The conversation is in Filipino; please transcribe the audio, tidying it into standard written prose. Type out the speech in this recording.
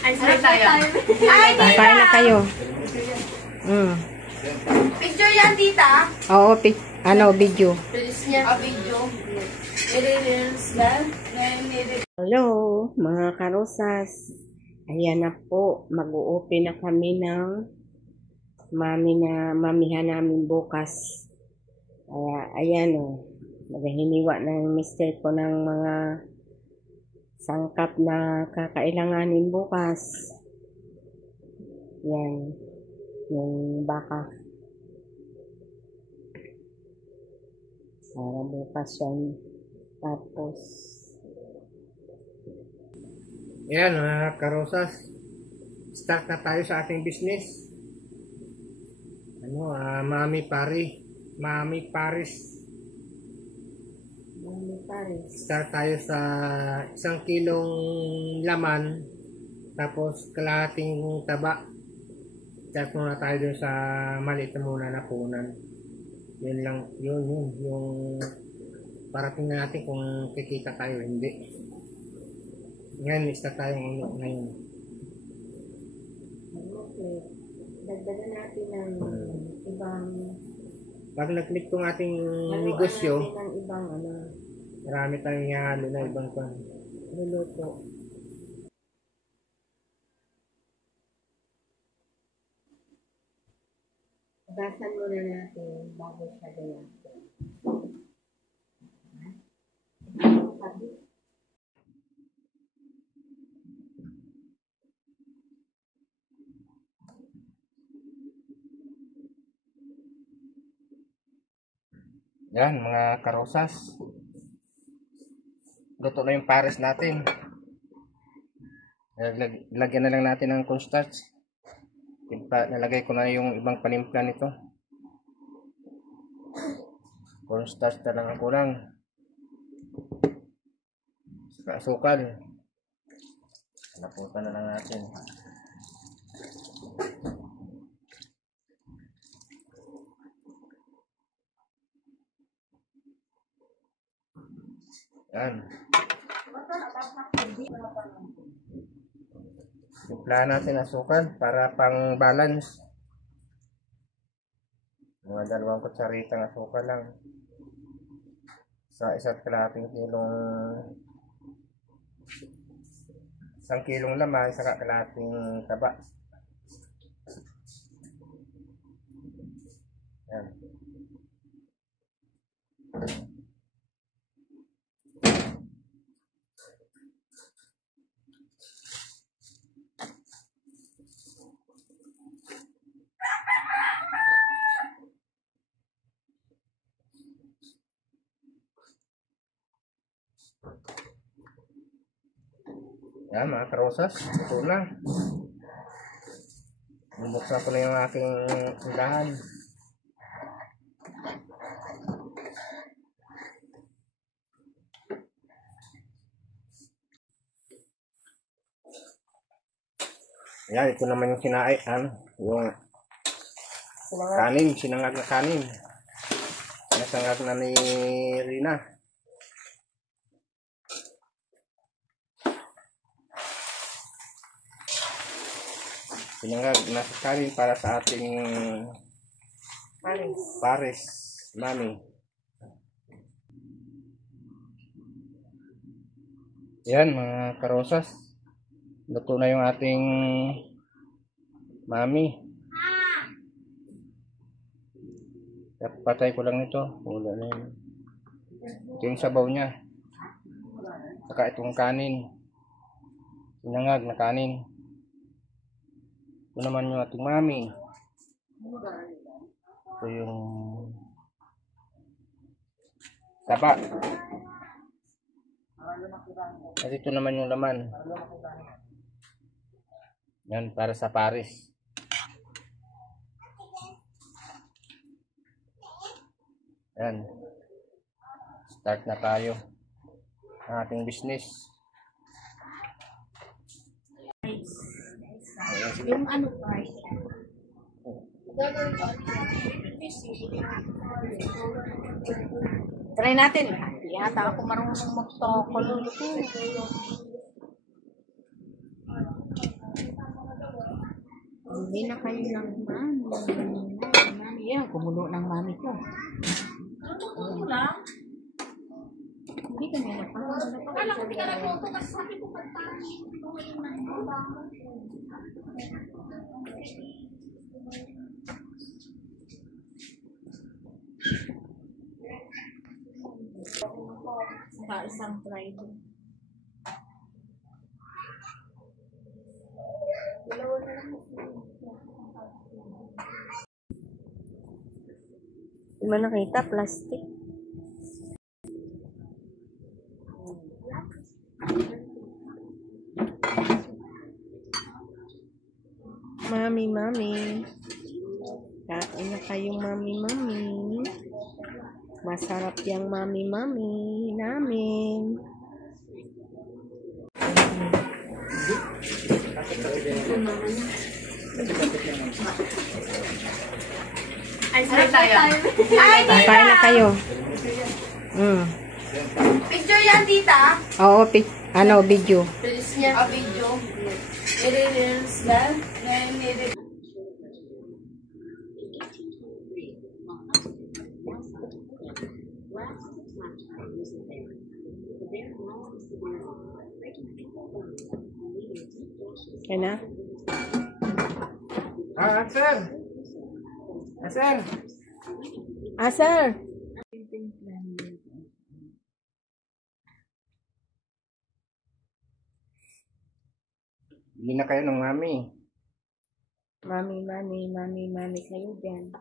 Ay, sorry tayo. Ay, Kain na kayo. Picture yan, tita. Oo, video. Reels niya. Video. I-reels ba? Hello, mga karosas. Ayan na po, mag-o-open na kami ng mamihan namin bukas. Kaya, ayan o. Naghihiniwa ng mister ko ng mga sangkap na kakailanganin bukas. Yan. Yung baka. Para bukas yan. Tapos, Ayan mga karosas. Start na tayo sa ating business. Mami Paris. Mami Paris. Start tayo sa 1 kilong laman. Tapos kalahating taba. Start muna tayo dun sa maliit na muna na punan. Yun lang. Yun. Yung parating natin kung kikita tayo hindi. Ngayon, start tayong ngayon. Okay. Dagdagan natin ng ibang... Pag nag-click tong ating negosyo, ng ibang marami tayong ihalo na ibang luluto. Gasan muna natin bago siya ganyan. Yan, mga karosas. Luto na yung pares natin. Lagyan na lang natin ng cornstarch. Nalagay ko na yung ibang panimpla nito. Cornstarch na lang ang kulang. Saka asukal. Naputan na lang natin. Yan. Simplahan natin asukal para pang balance. Mga 2 kutsaritang asukal lang. Sa 1 kilong laman, saka kalahating taba. Yan. Yan mga karosas, ito na. Bubuksan ko na yung aking tindahan. Yan, ito naman yung kinain, yung kanin, sinangag na kanin. Nasangag na ni Rina. Sinangag na kanin para sa ating pares, mami. Yan mga karosas. Luto na yung ating mami. Patay ko lang ito. Wala na yun. Ito yung sabaw niya. Saka itong kanin. Sinangag na kanin. Ito naman yung ating mami. Ito yung taba. At ito naman yung laman. Yan, para sa pares. Yan. Start na tayo ang ating business. Yung ano pa. Try natin. Hindi ata ako marunong magtokol. Hindi na kayo ng mami. Mami, yan. Kumulo ng mami ko. Ano lang? Hindi ka na nakakalaga. Kala ko di ka nagluto kasi sabi ko pagka. Sa isang Friday. Di mo nakita, plastic. Mami, mami. Kain na kayong mami, mami. Masarap yung mami, mami namin. Ay, sorry tayo. Ay, Kain na kayo. picture yan, tita. Oo, video. Please niya. Video. Nire-reels ba? Nire-reels. Yan na. Sir! Sir! Sir! Bili na kayo ng mami. Mami kayo dyan.